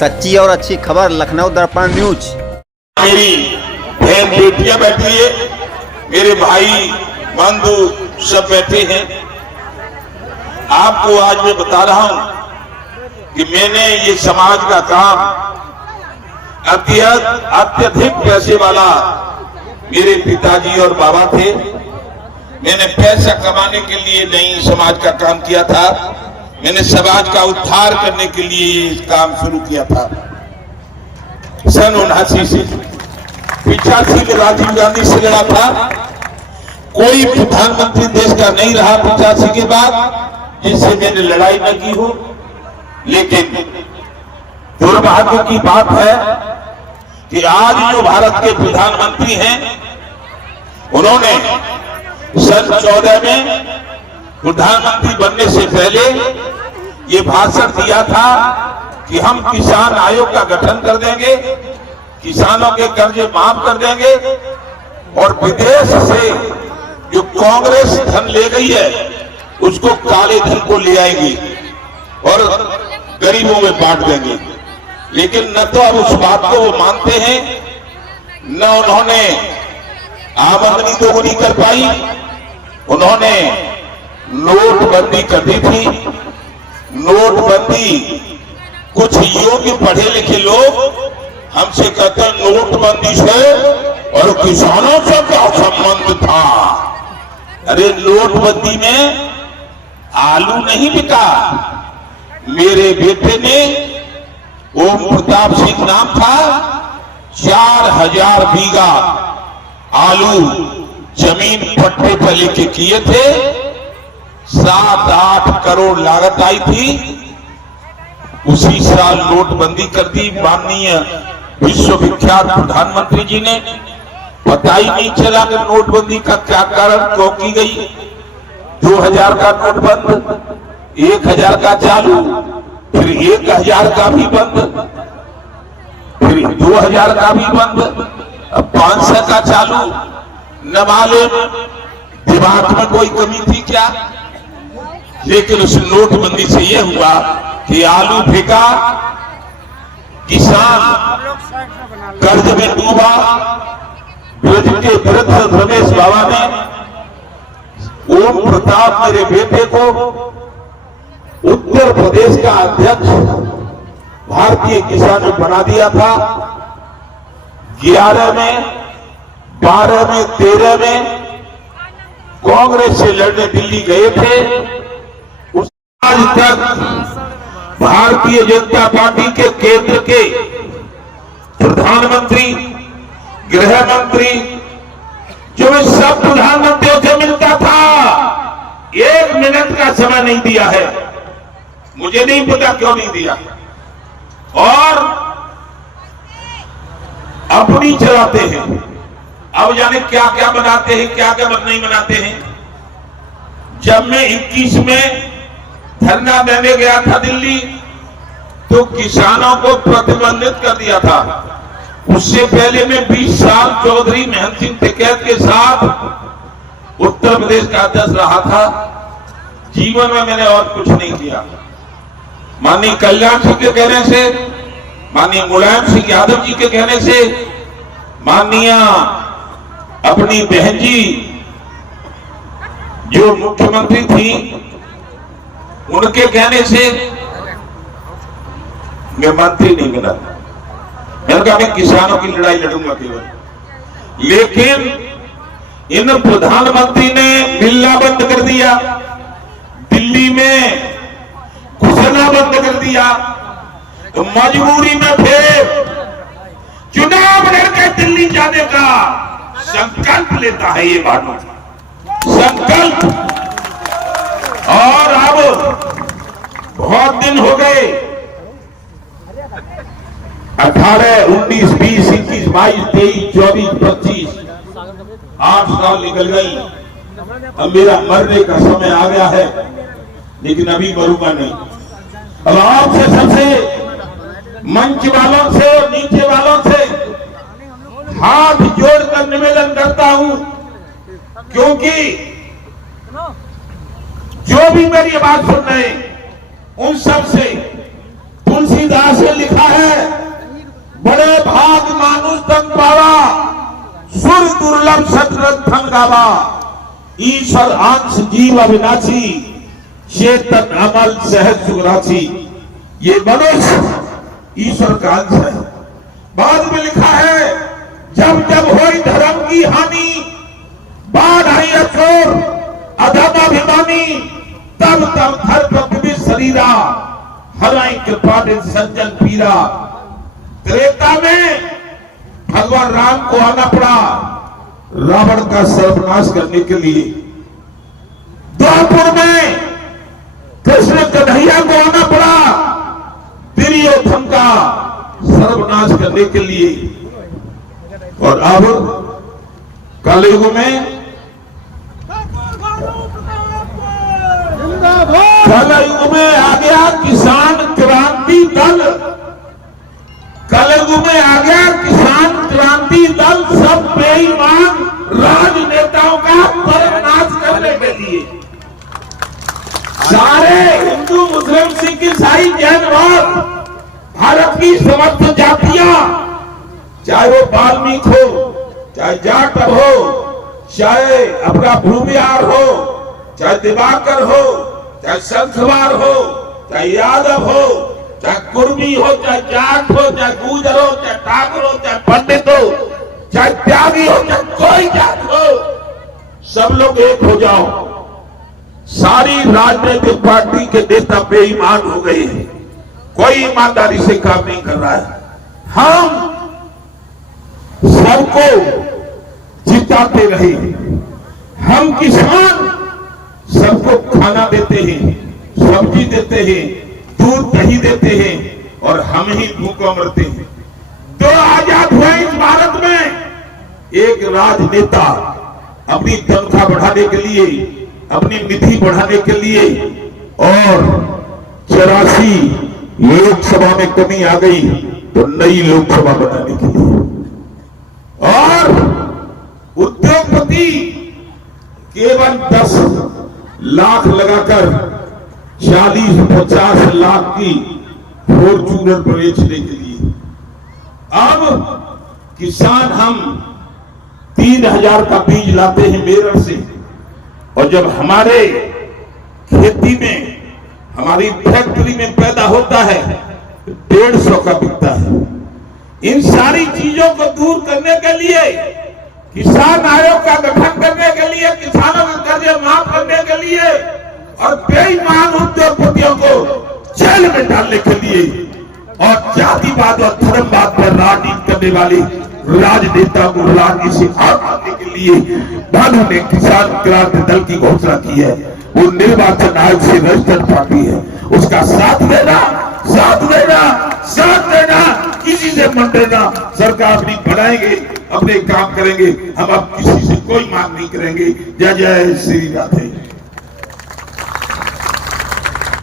सच्ची और अच्छी खबर लखनऊ दर्पण न्यूज। मेरी बहन बेटियां बैठी है, मेरे भाई बंधु सब बैठे हैं। आपको आज मैं बता रहा हूं कि मैंने ये समाज का काम अत्यधिक पैसे वाला मेरे पिताजी और बाबा थे। मैंने पैसा कमाने के लिए नहीं समाज का काम किया था, मैंने समाज का उद्धार करने के लिए ये काम शुरू किया था। सन 79 से 85 में राजीव गांधी से लड़ा था। कोई प्रधानमंत्री देश का नहीं रहा 85 के बाद जिससे मैंने लड़ाई न की हो। लेकिन दुर्भाग्य की बात है कि आज जो भारत के प्रधानमंत्री हैं, उन्होंने सन 14 में प्रधानमंत्री बनने से पहले ये भाषण दिया था कि हम किसान आयोग का गठन कर देंगे, किसानों के कर्जे माफ कर देंगे और विदेश से जो कांग्रेस धन ले गई है उसको काले धन को ले आएगी और गरीबों में बांट देंगे। लेकिन न तो अब उस बात को वो मानते हैं, न उन्होंने आमदनी दोगुनी कर पाई। उन्होंने नोटबंदी कर दी थी। नोटबंदी कुछ योग्य पढ़े लिखे लोग हमसे कहते हैं नोटबंदी से और किसानों से क्या संबंध था। अरे नोटबंदी में आलू नहीं बिका। मेरे बेटे ने, ओम प्रताप सिंह नाम था, 4000 बीघा आलू जमीन पट्टे पर लेके किए थे। 7-8 करोड़ लागत आई थी। उसी साल नोटबंदी कर दी माननीय विश्वविख्यात प्रधानमंत्री जी ने। पता ही नहीं चला कि नोटबंदी का क्या कारण क्यों की गई। 2000 का नोट बंद, 1000 का चालू, फिर 1000 का भी बंद, फिर 2000 का भी बंद, अब 500 का चालू। न मालूम दिमाग में कोई कमी थी क्या। लेकिन उस नोटबंदी से यह हुआ कि आलू फेंका, किसान कर्ज में डूबा। ब्रज के वृद्ध रमेश बाबा ने ओम प्रताप मेरे बेटे को उत्तर प्रदेश का अध्यक्ष भारतीय किसान ने बना दिया था। 11 में, 12 में, 13 में कांग्रेस से लड़ने दिल्ली गए थे। आज तक भारतीय जनता पार्टी के केंद्र के प्रधानमंत्री, गृह मंत्री, जो मैं सब प्रधानमंत्रियों से मिलता था, 1 मिनट का समय नहीं दिया है। मुझे नहीं पता क्यों नहीं दिया। और अपनी चलाते हैं। अब जाने क्या क्या बनाते हैं, क्या क्या नहीं बनाते हैं। जब मैं 21 में धरना देने गया था दिल्ली, तो किसानों को प्रतिबंधित कर दिया था। उससे पहले मैं 20 साल चौधरी महंत सिंह टिकैत के साथ उत्तर प्रदेश का अध्यक्ष रहा था। जीवन में मैंने और कुछ नहीं किया। माननीय कल्याण सिंह के कहने से, माननीय मुलायम सिंह यादव जी के कहने से, माननीय अपनी बहन जी जो मुख्यमंत्री थी उनके कहने से मैं मंत्री नहीं बना। मैंने कहा मैं किसानों की लड़ाई लड़ूंगा केवल। लेकिन इन प्रधानमंत्री ने मिलना बंद कर दिया, दिल्ली में घुसना बंद कर दिया। तो मजबूरी में फिर चुनाव लड़कर दिल्ली जाने का संकल्प लेता है ये बात, संकल्प। और अब बहुत दिन हो गए, 18, 19, 20, 21, 22, 23, 24, 25, 8 साल निकल गई। अब मेरा मरने का समय आ गया है, लेकिन अभी मरूंगा नहीं। अब आपसे, सबसे मंच वालों से और नीचे वालों से हाथ जोड़कर निवेदन करता हूं, क्योंकि जो भी मेरी बात सुन रहे उन सब से तुलसीदास ने लिखा है मानुष तन पावा, सुर दुर्लभ सतरत्न गावा। ईश्वर अंश जीव अविनाशी, चेतन अमल सहज सुराची। ये मनुष्य ईश्वर का अंश है। बाद में लिखा है, जब जब होई धर्म की हानि, बाढ़ आई अचोर अधमाभिमानी, तब तब धर्म शरीरा, हराई कृपा ने सज्जन पीरा। त्रेता में भगवान राम को आना पड़ा रावण का सर्वनाश करने के लिए। द्वापर में कृष्ण कन्हैया को आना पड़ा दुर्योधन का सर्वनाश करने के लिए। और अब कलयुग में आ गया किसान क्रांति दल। कलयुग में आ गया किसान क्रांति दल, सब बेईमान राजनेताओं का सर्वनाश करने के लिए। सारे हिंदू मुस्लिम सिख ईसाई जैन और भारत की समस्त जातियां, चाहे वो वाल्मीकि हो, चाहे जाटव हो, चाहे अपना भूमिहार हो, चाहे दिवाकर हो, चाहे संसवार हो, चाहे यादव हो, चाहे कुर्मी हो, चाहे जाट हो, चाहे गुजर हो, चाहे ठाकुर हो, चाहे पंडित हो, चाहे त्यागी हो, चाहे कोई जात हो, सब लोग एक हो जाओ। सारी राजनीतिक पार्टी के नेता बेईमान हो गए हैं, कोई ईमानदारी से काम नहीं कर रहा है। हम सबको जिताते रहे, हम किसान सबको खाना देते हैं, सब्जी देते हैं, दूध दही देते हैं, और हम ही भूखों मरते हैं। तो आजाद हुए इस भारत में एक राजनेता अपनी तनख्वाह बढ़ाने के लिए, अपनी निधि बढ़ाने के लिए, और 84 लोकसभा में कमी आ गई तो नई लोकसभा बनाने के लिए, और उद्योगपति केवल 10 लाख लगाकर 40-50 लाख की फॉर्च्यूनर बेचने के लिए। अब किसान हम 3000 का बीज लाते हैं मेरठ से, और जब हमारे खेती में, हमारी फैक्ट्री में पैदा होता है 150 का बिकता है। इन सारी चीजों को दूर करने के लिए, किसान आयोग का गठन करने के लिए, किसानों का कर्ज माफ करने के लिए, और बेईमान उद्योगपतियों को जेल में डालने के लिए, और जातिवाद और धर्मवाद पर राजनीति करने वाली राजनेता को राजनीति से हटाने के लिए भानु ने किसान क्रांति दल की घोषणा की है। वो निर्वाचन आयोग से रजिस्टर्ड पार्टी है, उसका साथ देना, साथ देना, साथ देना, किसी से मत डरना। सरकार अपनी बनाएंगे, अपने काम करेंगे, हम अब किसी से कोई मांग नहीं करेंगे। जय जय श्री राधे।